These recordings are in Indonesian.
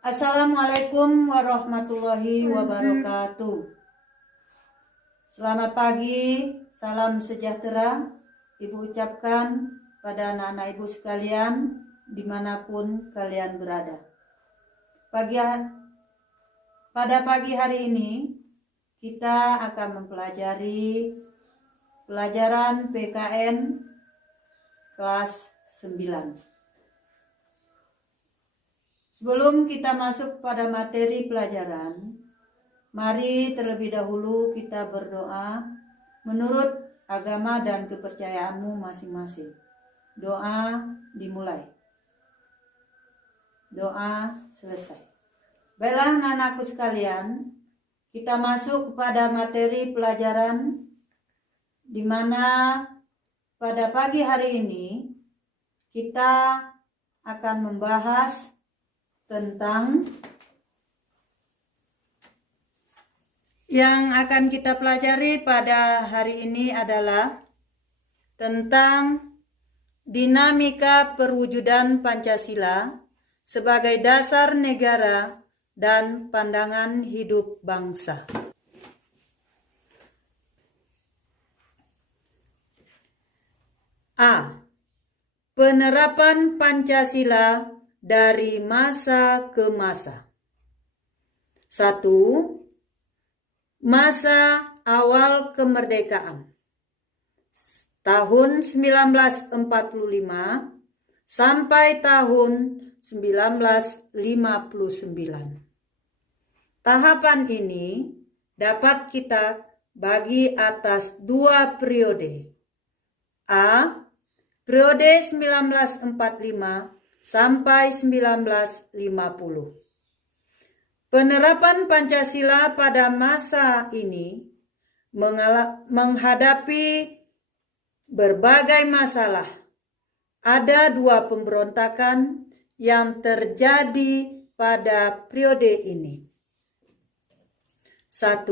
Assalamualaikum warahmatullahi wabarakatuh. Selamat pagi, salam sejahtera Ibu ucapkan pada anak-anak Ibu sekalian dimanapun kalian berada. Pada pagi hari ini kita akan mempelajari pelajaran PKN kelas 9. Sebelum kita masuk pada materi pelajaran, mari terlebih dahulu kita berdoa menurut agama dan kepercayaanmu masing-masing. Doa dimulai. Doa selesai. Baiklah anak-anakku sekalian, kita masuk kepada materi pelajaran di mana pada pagi hari ini kita akan membahas tentang yang akan kita pelajari pada hari ini adalah tentang dinamika perwujudan Pancasila sebagai dasar negara dan pandangan hidup bangsa. A. Penerapan Pancasila dari masa ke masa. 1. Masa awal kemerdekaan. Tahun 1945 sampai tahun 1959. Tahapan ini dapat kita bagi atas dua periode. A. Periode 1945 sampai 1950. Penerapan Pancasila pada masa ini menghadapi berbagai masalah. Ada dua pemberontakan yang terjadi pada periode ini. 1.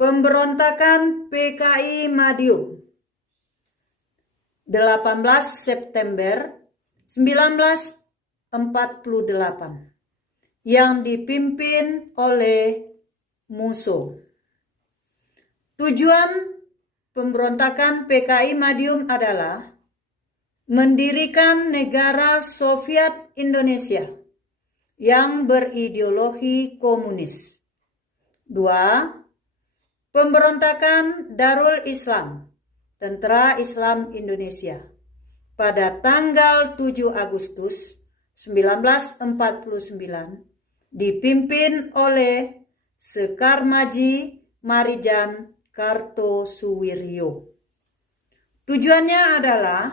Pemberontakan PKI Madiun 18 September 1948 yang dipimpin oleh Musso. Tujuan pemberontakan PKI Madiun adalah mendirikan negara Soviet Indonesia yang berideologi komunis. 2. Pemberontakan Darul Islam, Tentara Islam Indonesia, pada tanggal 7 Agustus 1949 dipimpin oleh Sekar Maji Marijan Kartosuwiryo. Tujuannya adalah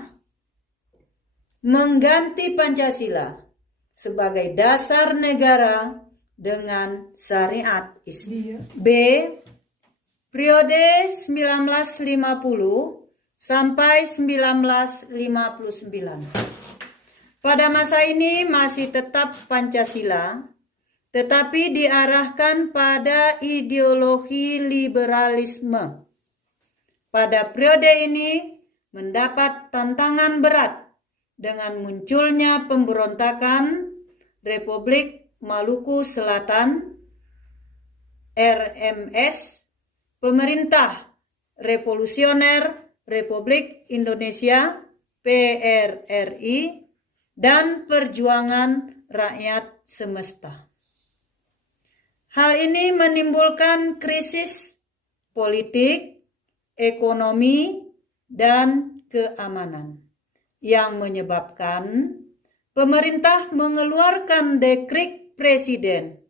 mengganti Pancasila sebagai dasar negara dengan syariat Islam. B. Periode 1950 sampai 1959. Pada masa ini masih tetap Pancasila, tetapi diarahkan pada ideologi liberalisme. Pada periode ini mendapat tantangan berat dengan munculnya pemberontakan Republik Maluku Selatan RMS, Pemerintah Revolusioner Republik Indonesia PRRI, dan perjuangan rakyat semesta. Hal ini menimbulkan krisis politik, ekonomi, dan keamanan yang menyebabkan pemerintah mengeluarkan dekret Presiden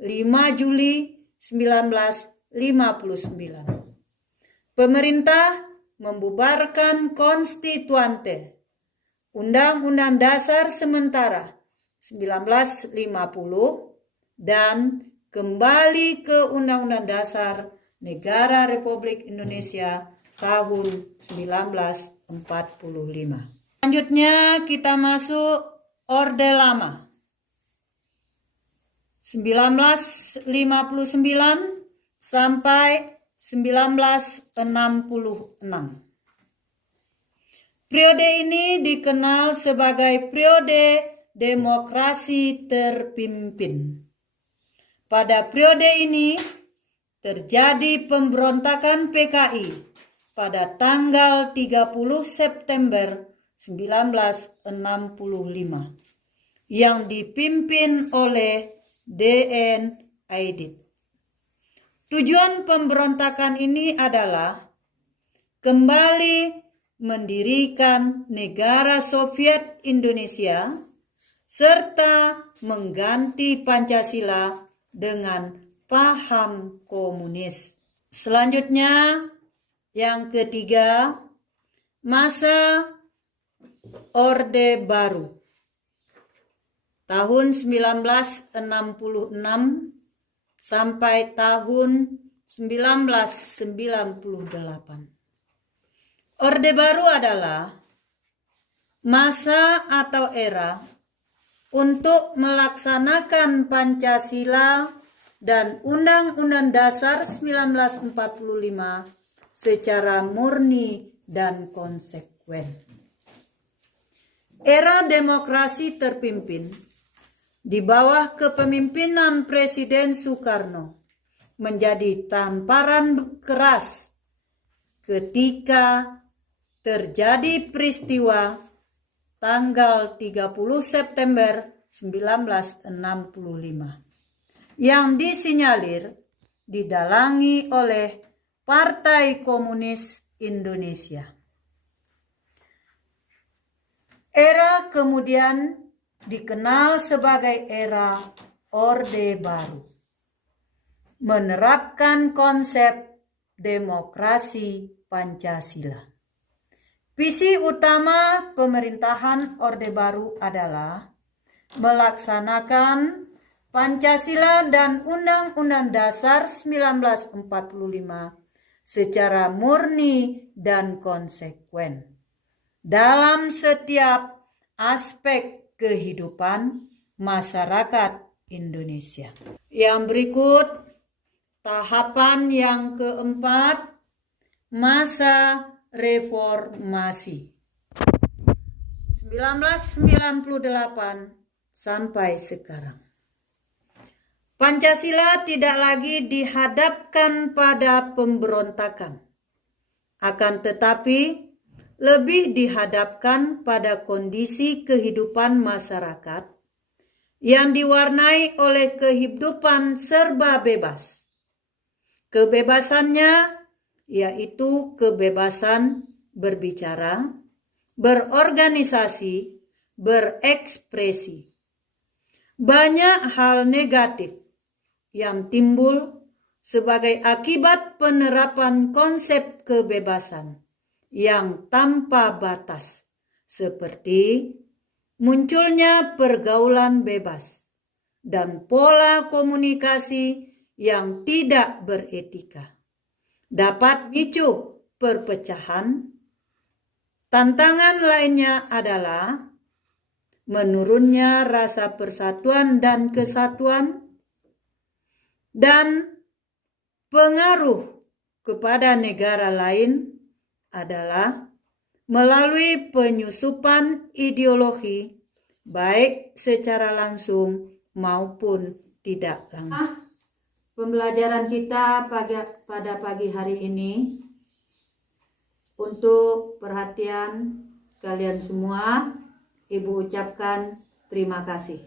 5 Juli 1959. Pemerintah membubarkan konstituante, Undang-Undang Dasar Sementara 1950, dan kembali ke Undang-Undang Dasar Negara Republik Indonesia tahun 1945. Selanjutnya kita masuk Orde Lama. 1959 sampai 1966. Periode ini dikenal sebagai periode demokrasi terpimpin. Pada periode ini terjadi pemberontakan PKI pada tanggal 30 September 1965 yang dipimpin oleh D.N. Aidit. Tujuan pemberontakan ini adalah kembali mendirikan negara Soviet Indonesia serta mengganti Pancasila dengan paham komunis. Selanjutnya, yang ketiga, masa Orde Baru tahun 1966 sampai tahun 1998. Orde Baru adalah masa atau era untuk melaksanakan Pancasila dan Undang-Undang Dasar 1945 secara murni dan konsekuen. Era demokrasi terpimpin di bawah kepemimpinan Presiden Soekarno menjadi tamparan keras ketika terjadi peristiwa tanggal 30 September 1965 yang disinyalir didalangi oleh Partai Komunis Indonesia. Era kemudian dikenal sebagai era Orde Baru, menerapkan konsep demokrasi Pancasila. Visi utama pemerintahan Orde Baru adalah melaksanakan Pancasila dan Undang-Undang Dasar 1945 secara murni dan konsekuen dalam setiap aspek kehidupan masyarakat Indonesia. Yang berikut, tahapan yang keempat, masa reformasi 1998 sampai sekarang. Pancasila tidak lagi dihadapkan pada pemberontakan, akan tetapi lebih dihadapkan pada kondisi kehidupan masyarakat yang diwarnai oleh kehidupan serba bebas. Kebebasannya yaitu kebebasan berbicara, berorganisasi, berekspresi. Banyak hal negatif yang timbul sebagai akibat penerapan konsep kebebasan yang tanpa batas, seperti munculnya pergaulan bebas dan pola komunikasi yang tidak beretika dapat micu perpecahan. Tantangan lainnya adalah menurunnya rasa persatuan dan kesatuan dan pengaruh kepada negara lain adalah melalui penyusupan ideologi baik secara langsung maupun tidak langsung. Pembelajaran kita pada pagi hari ini, untuk perhatian kalian semua, Ibu ucapkan terima kasih.